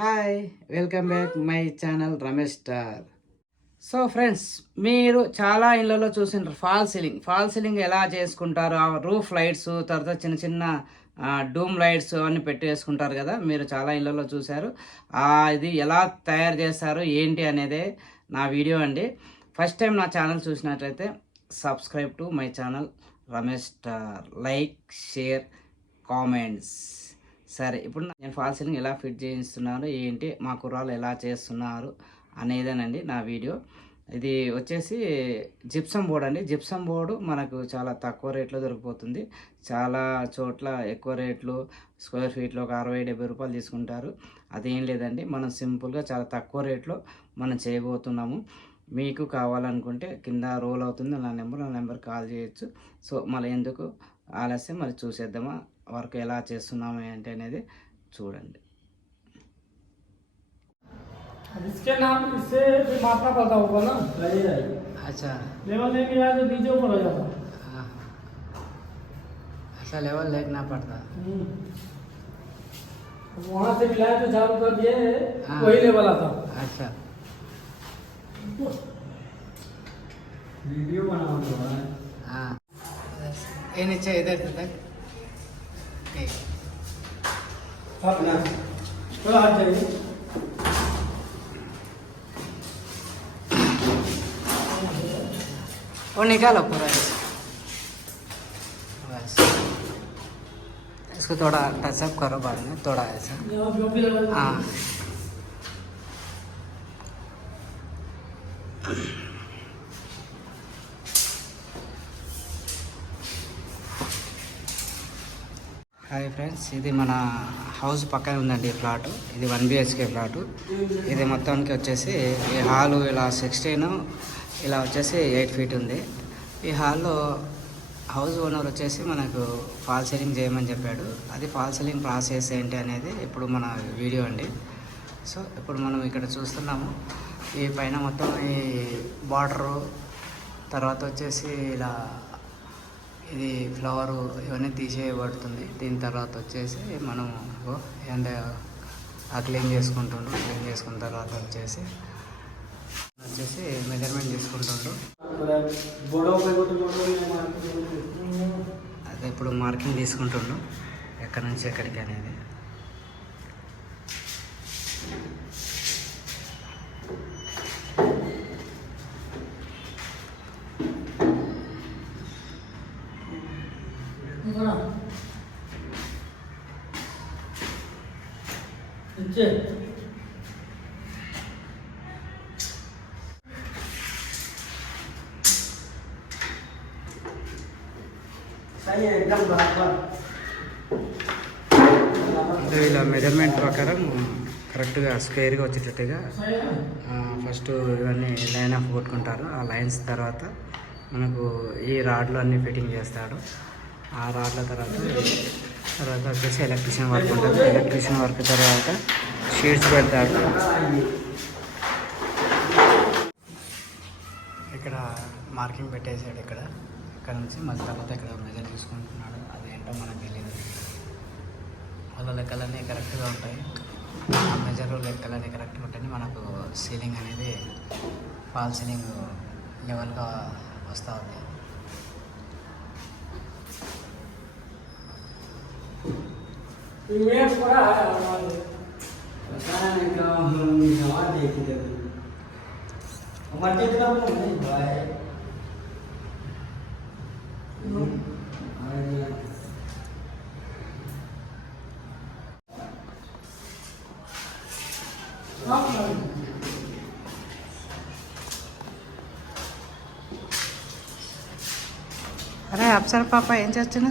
Hi, welcome back my channel Ramesh star. So friends, మీరు చాలా ఇళ్ళలో చూసింటారు ఫాల్ సీలింగ్ ఎలా చేసుకుంటారు, ఆ రూఫ్ లైట్స్, తర్వాత చిన్న చిన్న డూమ్ లైట్స్ అన్నీ పెట్టేసుకుంటారు కదా. మీరు చాలా ఇళ్ళలో చూశారు. ఇది ఎలా తయారు చేస్తారు ఏంటి అనేదే నా వీడియో అండి. ఫస్ట్ టైం నా ఛానల్ చూసినట్లయితే subscribe to my channel Ramesh star, like, share, comments. సరే, ఇప్పుడు నేను ఫాల్ సీలింగ్ ఎలా ఫిట్ చేయిస్తున్నాను ఏంటి, మా కుర్రాలు ఎలా చేస్తున్నారు అనేదేనండి నా వీడియో. ఇది వచ్చేసి జిప్సం బోర్డ్ అండి. జిప్సం బోర్డు మనకు చాలా తక్కువ రేట్లో దొరికిపోతుంది. చాలా చోట్ల ఎక్కువ రేట్లు, స్క్వేర్ ఫీట్లో ఒక 60-70 రూపాయలు తీసుకుంటారు. అదేం లేదండి, మనం సింపుల్గా చాలా తక్కువ రేట్లో మనం చేయబోతున్నాము. మీకు కావాలనుకుంటే కింద రోల్ అవుతుంది నా నెంబర్ కాల్ చేయొచ్చు. సో మళ్ళీ ఎందుకు ఆలస్యం, మరి చూసేద్దామా వర్క్ ఎలా చేస్తున్నాము ఏంటి అనేది చూడండి. इसके नाम इससे भी मापना पड़ता होगा ना। अच्छा, लेवल नहीं मिला तो नीचे ऊपर हो जाता। हाँ, ऐसा लेवल देखना पड़ता। वहाँ से मिलाया तो चालू कर दिए, हाँ। वही लेवल आता। अच्छा, वीडियो बनाना है। हाँ, ये नीचे इधर तक ठीक। अपना थोड़ा हाथ जाइए। वो निकालो पूरा ऐसे। बस इसको थोड़ा टचअप करो बाद में, थोड़ा ऐसा। यहाँ जो भी लेवल हाँ, హాయ్ ఫ్రెండ్స్, ఇది మన హౌస్ పక్కనే ఉందండి ఫ్లాట్. ఇది 1 BHK ఫ్లాటు. ఇది మొత్తానికి వచ్చేసి ఈ హాలు ఇలా 16, ఇలా వచ్చేసి 8 ఫీట్ ఉంది. ఈ హాల్లో హౌస్ ఓనర్ వచ్చేసి మనకు ఫాల్ సీలింగ్ చేయమని చెప్పాడు. అది ఫాల్ సీలింగ్ ప్రాసెస్ ఏంటి అనేది ఇప్పుడు మన వీడియో అండి. సో ఇప్పుడు మనం ఇక్కడ చూస్తున్నాము, ఈ పైన మొత్తం ఈ బార్డరు, తర్వాత వచ్చేసి ఇలా ఇది ఫ్లవరు ఇవన్నీ తీసేయబడుతుంది. దీని తర్వాత వచ్చేసి మనం అంటే క్లీన్ చేసుకున్న తర్వాత వచ్చేసి మెజర్మెంట్ తీసుకుంటుండు. అదే ఇప్పుడు మార్కింగ్ తీసుకుంటుండు ఎక్కడి నుంచి ఎక్కడికి అనేది. అంటే ఇలా మెజర్మెంట్ ప్రకారం కరెక్ట్గా స్క్వేర్గా వచ్చేటట్టుగా ఫస్ట్ ఇవన్నీ లైన్ ఆఫ్ కొట్టుకుంటారు. ఆ లైన్స్ తర్వాత మనకు ఈ రాడ్లు అన్నీ ఫిట్టింగ్ చేస్తాడు. ఆ రాడ్ల తర్వాత వచ్చేసి ఎలక్ట్రీషియన్ వర్క్ ఉంటుంది. ఎలక్ట్రీషియన్ వర్క్ తర్వాత షీట్స్ పెడతాడు. ఇక్కడ మార్కింగ్ పెట్టేసాడు. ఇక్కడ నుంచి మళ్ళీ తర్వాత ఇక్కడ మెజర్ తీసుకుంటున్నాడు. అదేంటో మనకు తెలియదు. వాళ్ళ లెక్కలన్నీ కరెక్ట్గా ఉంటాయి. ఆ మెజర్ లెక్కలన్నీ కరెక్ట్గా ఉంటాయి. మనకు సీలింగ్ అనేది ఫాల్ సీలింగ్ లెవెల్గా వస్తూ ఉంది. అరే అప్సర పాప ఏం చేస్తున్నా?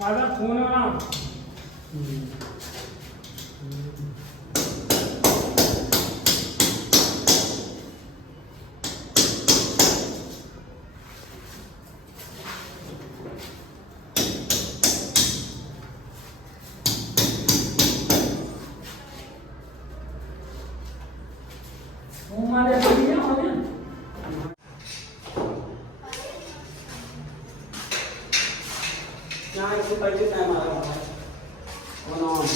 दादा फोन है ना हमारे बढ़िया होने यहाँ इसको पैसे टाइम आ रहा है ऑन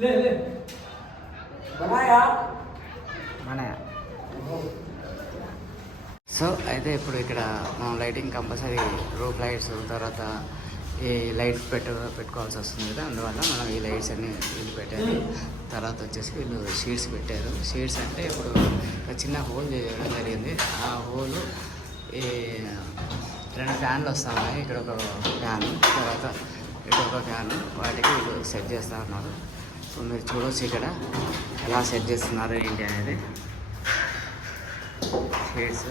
ले ले बनाया మన సో అయితే ఇప్పుడు ఇక్కడ మనం లైటింగ్ కంపల్సరీ రూఫ్ లైట్స్ తర్వాత ఈ లైట్ పెట్టుకోవాల్సి వస్తుంది కదా, అందువల్ల మనం ఈ లైట్స్ అన్ని వీళ్ళు పెట్టారు. తర్వాత వచ్చేసి వీళ్ళు షీట్స్ పెట్టారు. షీట్స్ అంటే ఇప్పుడు ఒక చిన్న హోల్ చేయడం జరిగింది. ఆ హోలు ఈ 2 ఫ్యాన్లు వస్తున్నాయి. ఇక్కడ ఒక ఫ్యాన్, తర్వాత ఇక్కడ ఒక ఫ్యాన్, వాటికి వీళ్ళు సెట్ చేస్తూ ఉన్నారు. సో మీరు చూడవచ్చు ఇక్కడ ఎలా సెట్ చేస్తున్నారు ఏంటి అనేది. షేడ్స్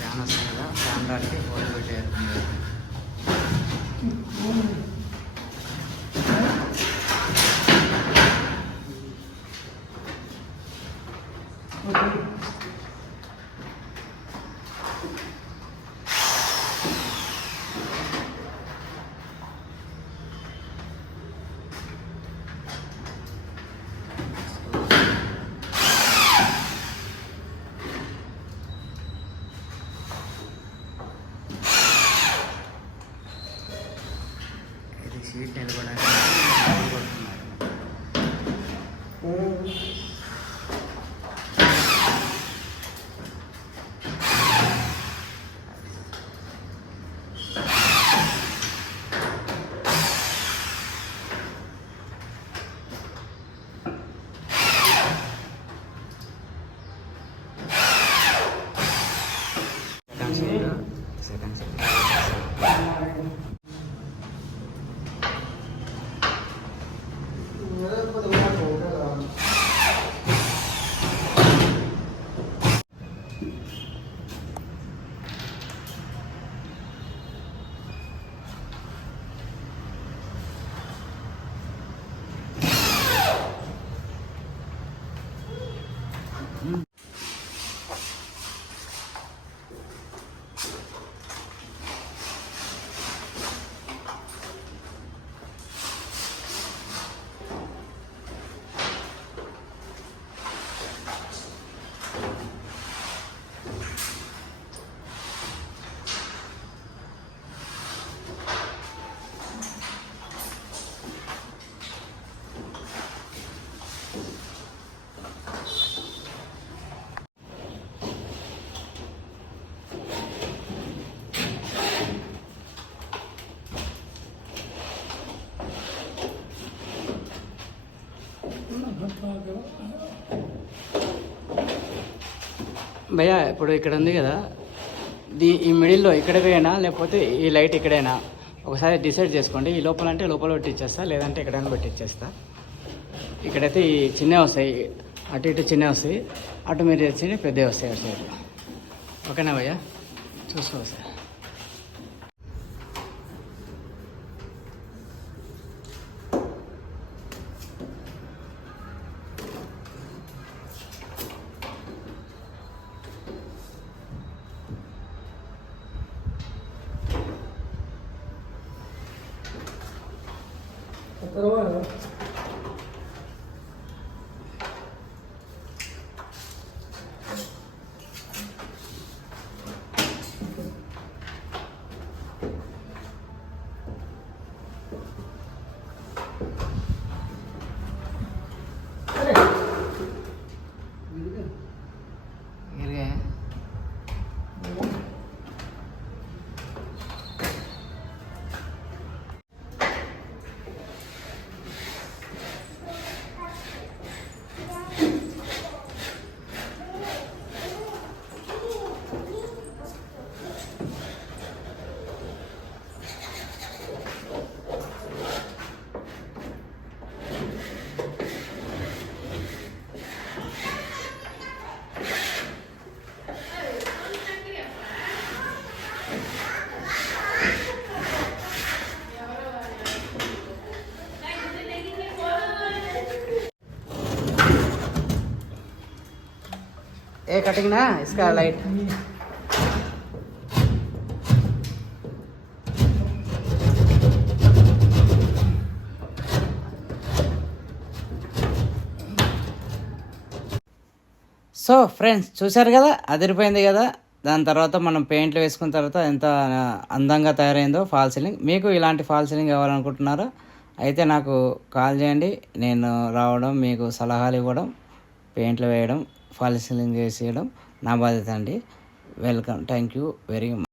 ఫ్యాన్ వస్తుంది కదా, ఫ్యాన్ రాడికి హోల్ పెట్టారు. ఇది షీట్ నిలబడడానికి కొడుతున్నారు. సెకండ్ షీట్ భయ్యా ఇప్పుడు ఇక్కడ ఉంది కదా, ఈ మిడిల్లో ఇక్కడ వేయనా లేకపోతే ఈ లైట్ ఇక్కడైనా ఒకసారి డిసైడ్ చేసుకోండి. ఈ లోపల అంటే లోపల పెట్టిచ్చేస్తా, లేదంటే ఎక్కడైనా పెట్టిచ్చేస్తా. ఇక్కడైతే ఈ చిన్నవి వస్తాయి, అటు ఇటు చిన్నవి వస్తాయి, అటు మీరు తెచ్చి పెద్దవి వస్తాయి అటు సైడ్. ఓకేనా భయ్యా, చూసుకో సార్. ఏ కటింగ్ నా ఇసుక లైట్. సో ఫ్రెండ్స్ చూసారు కదా, అదిరిపోయింది కదా. దాని తర్వాత మనం పెయింట్లు వేసుకున్న తర్వాత ఎంత అందంగా తయారైందో ఫాల్ సీలింగ్. మీకు ఇలాంటి ఫాల్ సీలింగ్ కావాలనుకుంటున్నారో అయితే నాకు కాల్ చేయండి. నేను రావడం, మీకు సలహాలు ఇవ్వడం, పెయింట్లు వేయడం, ఫాల్ సీలింగ్ వేసేయడం నా బాధ్యత అండి. Welcome, thank you very much.